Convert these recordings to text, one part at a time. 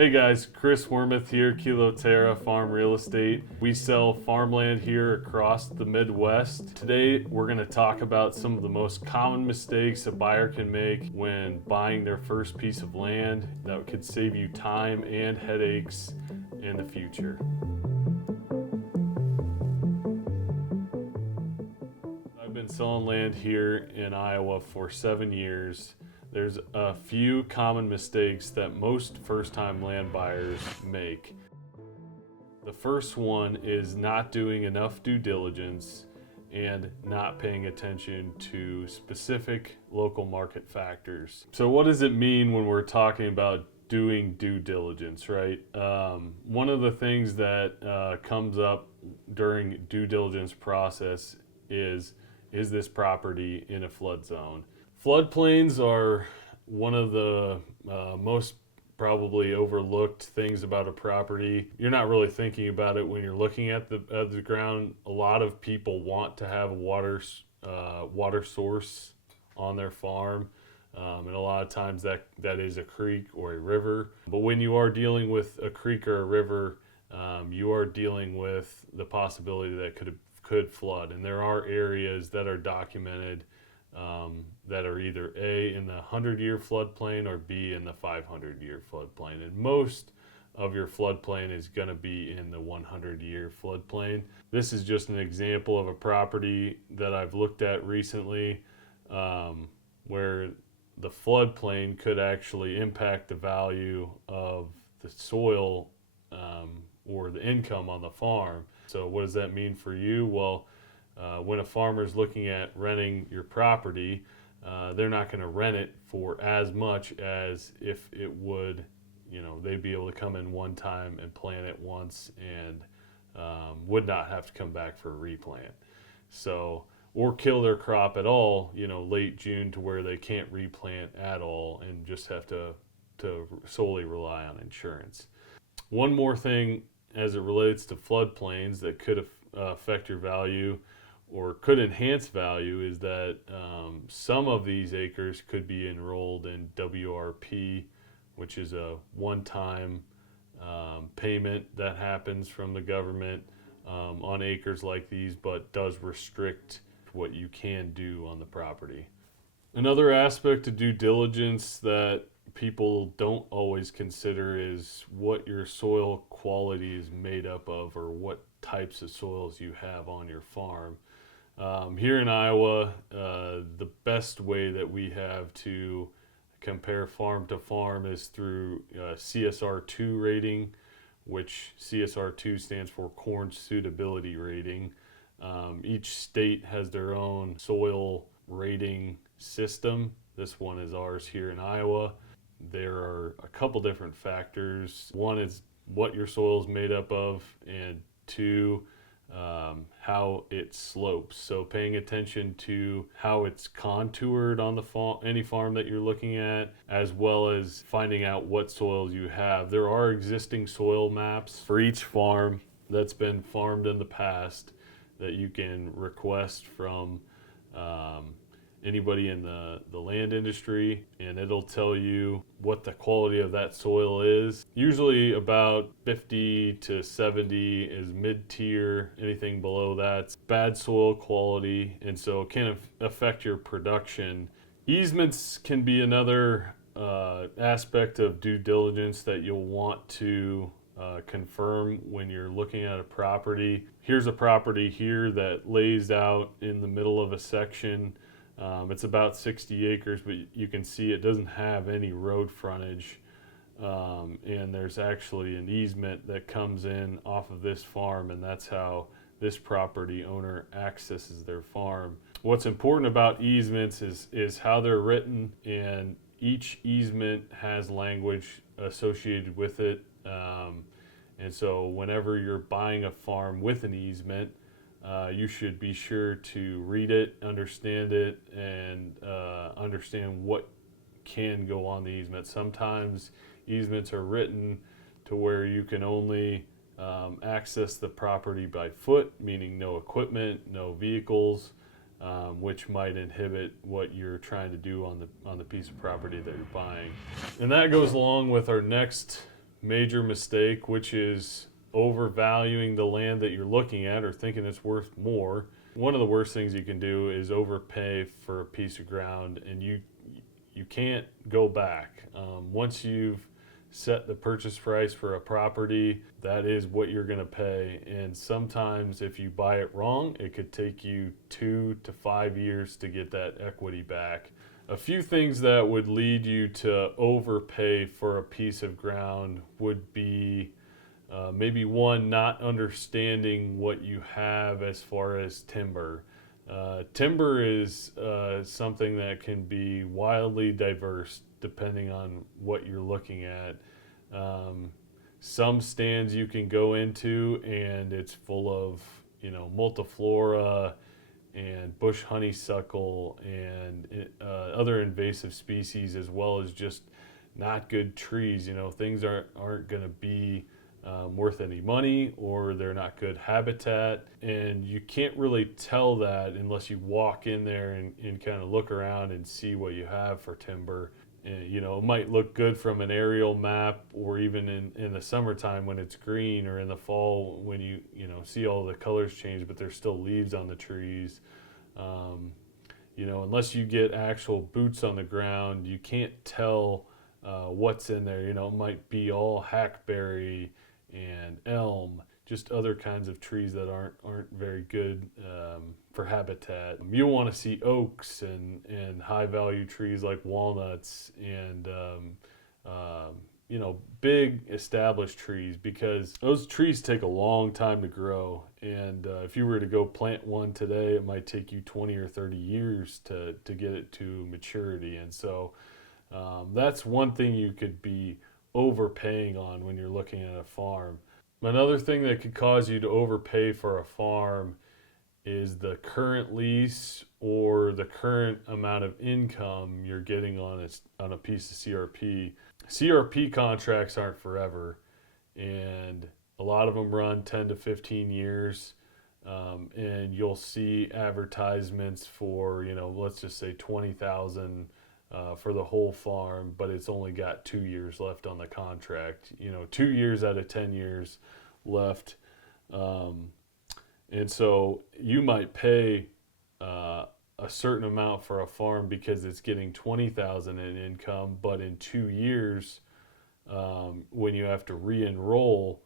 Hey guys, Chris Wearmouth here, KILOTERRA Farm Real Estate. We sell farmland here across the Midwest. Today we're going to talk about some of the most common mistakes a buyer can make when buying their first piece of land that could save you time and headaches in the future. I've been selling land here in Iowa for 7 years. There's a few common mistakes that most first-time land buyers make. The first one is not doing enough due diligence and not paying attention to specific local market factors. So what does it mean when we're talking about doing due diligence, right? One of the things that comes up during due diligence process is this property in a flood zone? Floodplains are one of the most probably overlooked things about a property. You're not really thinking about it when you're looking at the ground. A lot of people want to have a water source on their farm, and a lot of times that is a creek or a river. But when you are dealing with a creek or a river, you are dealing with the possibility that could flood, and there are areas that are documented that are either A, in the 100-year floodplain, or B, in the 500-year floodplain. And most of your floodplain is going to be in the 100-year floodplain. This is just an example of a property that I've looked at recently where the floodplain could actually impact the value of the soil or the income on the farm. So what does that mean for you? Well, when a farmer is looking at renting your property, they're not going to rent it for as much as if it would, they'd be able to come in one time and plant it once and would not have to come back for a replant. So, or kill their crop at all, late June to where they can't replant at all and just have to solely rely on insurance. One more thing as it relates to floodplains that could affect your value or could enhance value is that some of these acres could be enrolled in WRP, which is a one-time payment that happens from the government on acres like these, but does restrict what you can do on the property. Another aspect of due diligence that people don't always consider is what your soil quality is made up of, or what types of soils you have on your farm. Here in Iowa, the best way that we have to compare farm to farm is through CSR2 rating, which CSR2 stands for Corn Suitability Rating. Each state has their own soil rating system. This one is ours here in Iowa. There are a couple different factors. One is what your soil is made up of, and two, how it slopes. So paying attention to how it's contoured on the any farm that you're looking at, as well as finding out what soils you have. There are existing soil maps for each farm that's been farmed in the past that you can request from anybody in the land industry, and it'll tell you what the quality of that soil is. Usually about 50 to 70 is mid-tier. Anything below that's bad soil quality, and so it can affect your production. Easements can be another aspect of due diligence that you'll want to confirm when you're looking at a property. Here's a property here that lays out in the middle of a section. It's about 60 acres, but you can see it doesn't have any road frontage. And there's actually an easement that comes in off of this farm, and that's how this property owner accesses their farm. What's important about easements is how they're written, and each easement has language associated with it. And so whenever you're buying a farm with an easement, you should be sure to read it, understand it, and understand what can go on the easement. Sometimes easements are written to where you can only access the property by foot, meaning no equipment, no vehicles, which might inhibit what you're trying to do on the piece of property that you're buying. And that goes along with our next major mistake, which is overvaluing the land that you're looking at or thinking it's worth more. One of the worst things you can do is overpay for a piece of ground, and you can't go back. Once you've set the purchase price for a property, that is what you're going to pay. And sometimes if you buy it wrong, it could take you 2 to 5 years to get that equity back. A few things that would lead you to overpay for a piece of ground would be maybe one, not understanding what you have as far as timber. Timber is something that can be wildly diverse depending on what you're looking at. Some stands you can go into and it's full of, multiflora and bush honeysuckle and other invasive species, as well as just not good trees. Things aren't going to be worth any money, or they're not good habitat, and you can't really tell that unless you walk in there and kind of look around and see what you have for timber. And, it might look good from an aerial map, or even in the summertime when it's green, or in the fall when you see all the colors change, but there's still leaves on the trees. Unless you get actual boots on the ground, you can't tell what's in there. It might be all hackberry and elm, just other kinds of trees that aren't very good for habitat. You'll want to see oaks and high value trees like walnuts and big established trees, because those trees take a long time to grow. And if you were to go plant one today, it might take you 20 or 30 years to get it to maturity. And so that's one thing you could be overpaying on when you're looking at a farm. Another thing that could cause you to overpay for a farm is the current lease or the current amount of income you're getting on a piece of CRP. CRP contracts aren't forever, and a lot of them run 10 to 15 years. And you'll see advertisements for, let's just say 20,000 for the whole farm, but it's only got 2 years left on the contract. 2 years out of 10 years left. And so you might pay a certain amount for a farm because it's getting 20,000 in income, but in 2 years, when you have to re-enroll,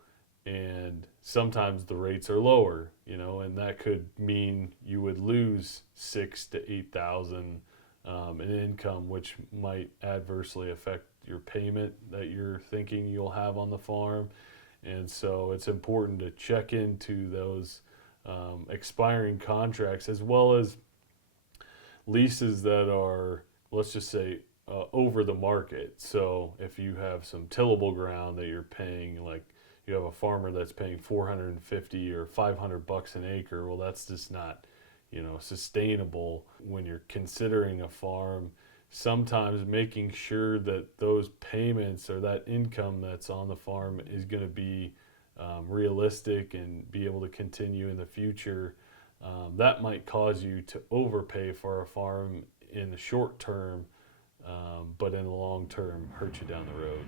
and sometimes the rates are lower, and that could mean you would lose 6,000 to 8,000 in income, which might adversely affect your payment that you're thinking you'll have on the farm. And so it's important to check into those expiring contracts, as well as leases that are, let's just say, over the market. So if you have some tillable ground that you're paying, like you have a farmer that's paying $450 or $500 an acre, well, that's just not sustainable when you're considering a farm. Sometimes making sure that those payments or that income that's on the farm is going to be realistic and be able to continue in the future. That might cause you to overpay for a farm in the short term, but in the long term hurt you down the road.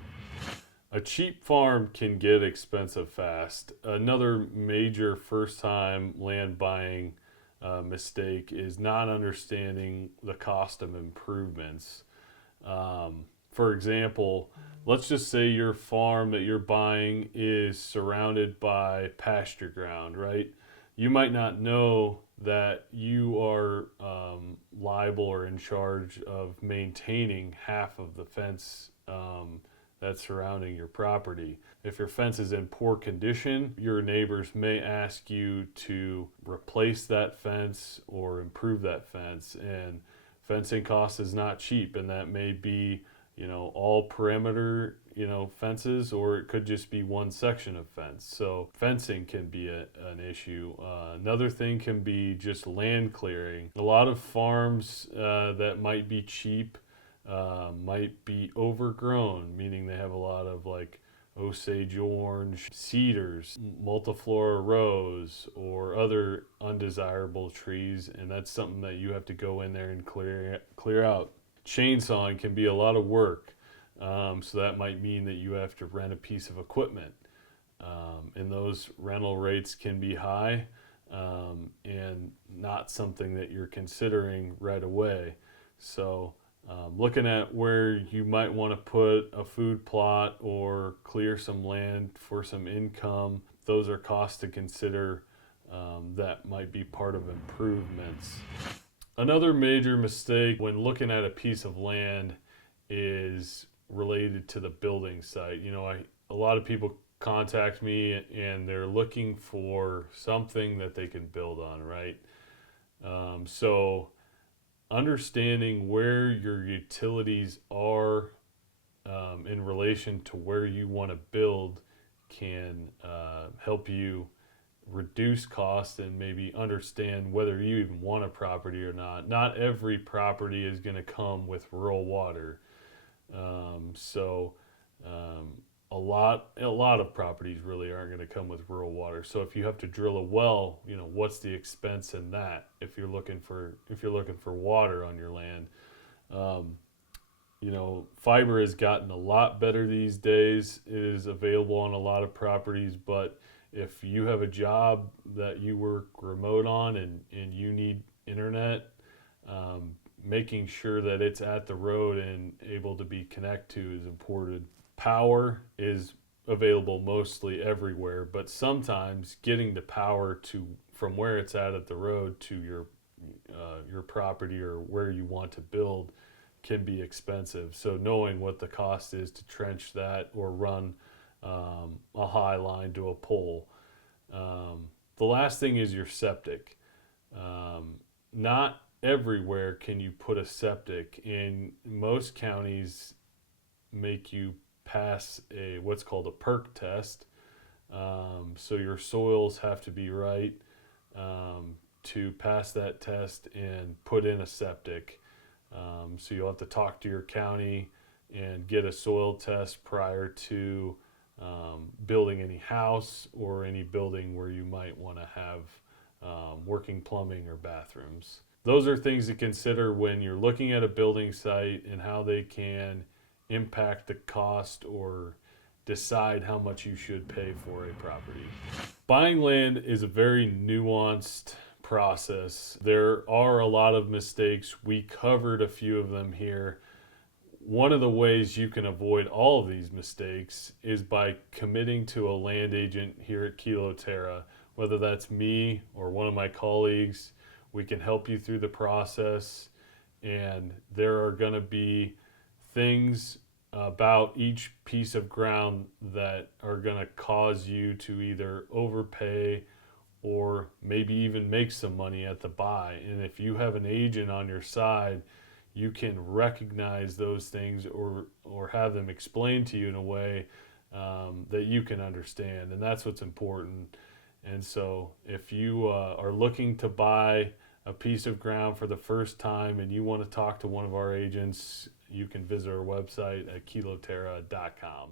A cheap farm can get expensive fast. Another major first-time land buying mistake is not understanding the cost of improvements. For example, let's just say your farm that you're buying is surrounded by pasture ground, right? You might not know that you are liable or in charge of maintaining half of the fence that's surrounding your property. If your fence is in poor condition, your neighbors may ask you to replace that fence or improve that fence, and fencing cost is not cheap, and that may be all perimeter fences, or it could just be one section of fence. So fencing can be an issue. Another thing can be just land clearing. A lot of farms that might be cheap might be overgrown, meaning they have a lot of like Osage orange, cedars, multiflora rose, or other undesirable trees, and that's something that you have to go in there and clear out. Chainsawing can be a lot of work. So that might mean that you have to rent a piece of equipment. And those rental rates can be high, and not something that you're considering right away. So looking at where you might want to put a food plot or clear some land for some income, those are costs to consider, that might be part of improvements. Another major mistake when looking at a piece of land is related to the building site. A lot of people contact me and they're looking for something that they can build on, right? So understanding where your utilities are, in relation to where you want to build can help you reduce cost and maybe understand whether you even want a property or not. Not every property is going to come with rural water. So a lot of properties really aren't going to come with rural water. So if you have to drill a well, what's the expense in that? If you're looking for water on your land, fiber has gotten a lot better these days. It is available on a lot of properties, but if you have a job that you work remote on and you need internet, making sure that it's at the road and able to be connected to is important. Power is available mostly everywhere, but sometimes getting the power from where it's at the road to your property or where you want to build can be expensive. So knowing what the cost is to trench that or run a high line to a pole. The last thing is your septic. Not everywhere can you put a septic. In most counties, make you pass what's called a perk test. So your soils have to be right to pass that test and put in a septic. So you'll have to talk to your county and get a soil test prior to building any house or any building where you might want to have working plumbing or bathrooms. Those are things to consider when you're looking at a building site and how they can impact the cost or decide how much you should pay for a property. Buying land is a very nuanced process. There are a lot of mistakes. We covered a few of them here. One of the ways you can avoid all of these mistakes is by committing to a land agent here at KILOTERRA, whether that's me or one of my colleagues. We can help you through the process, and there are going to be things about each piece of ground that are going to cause you to either overpay or maybe even make some money at the buy. And if you have an agent on your side, you can recognize those things or have them explained to you in a way that you can understand. And that's what's important. And so if you are looking to buy a piece of ground for the first time and you want to talk to one of our agents, you can visit our website at KILOTERRA.Land.Co.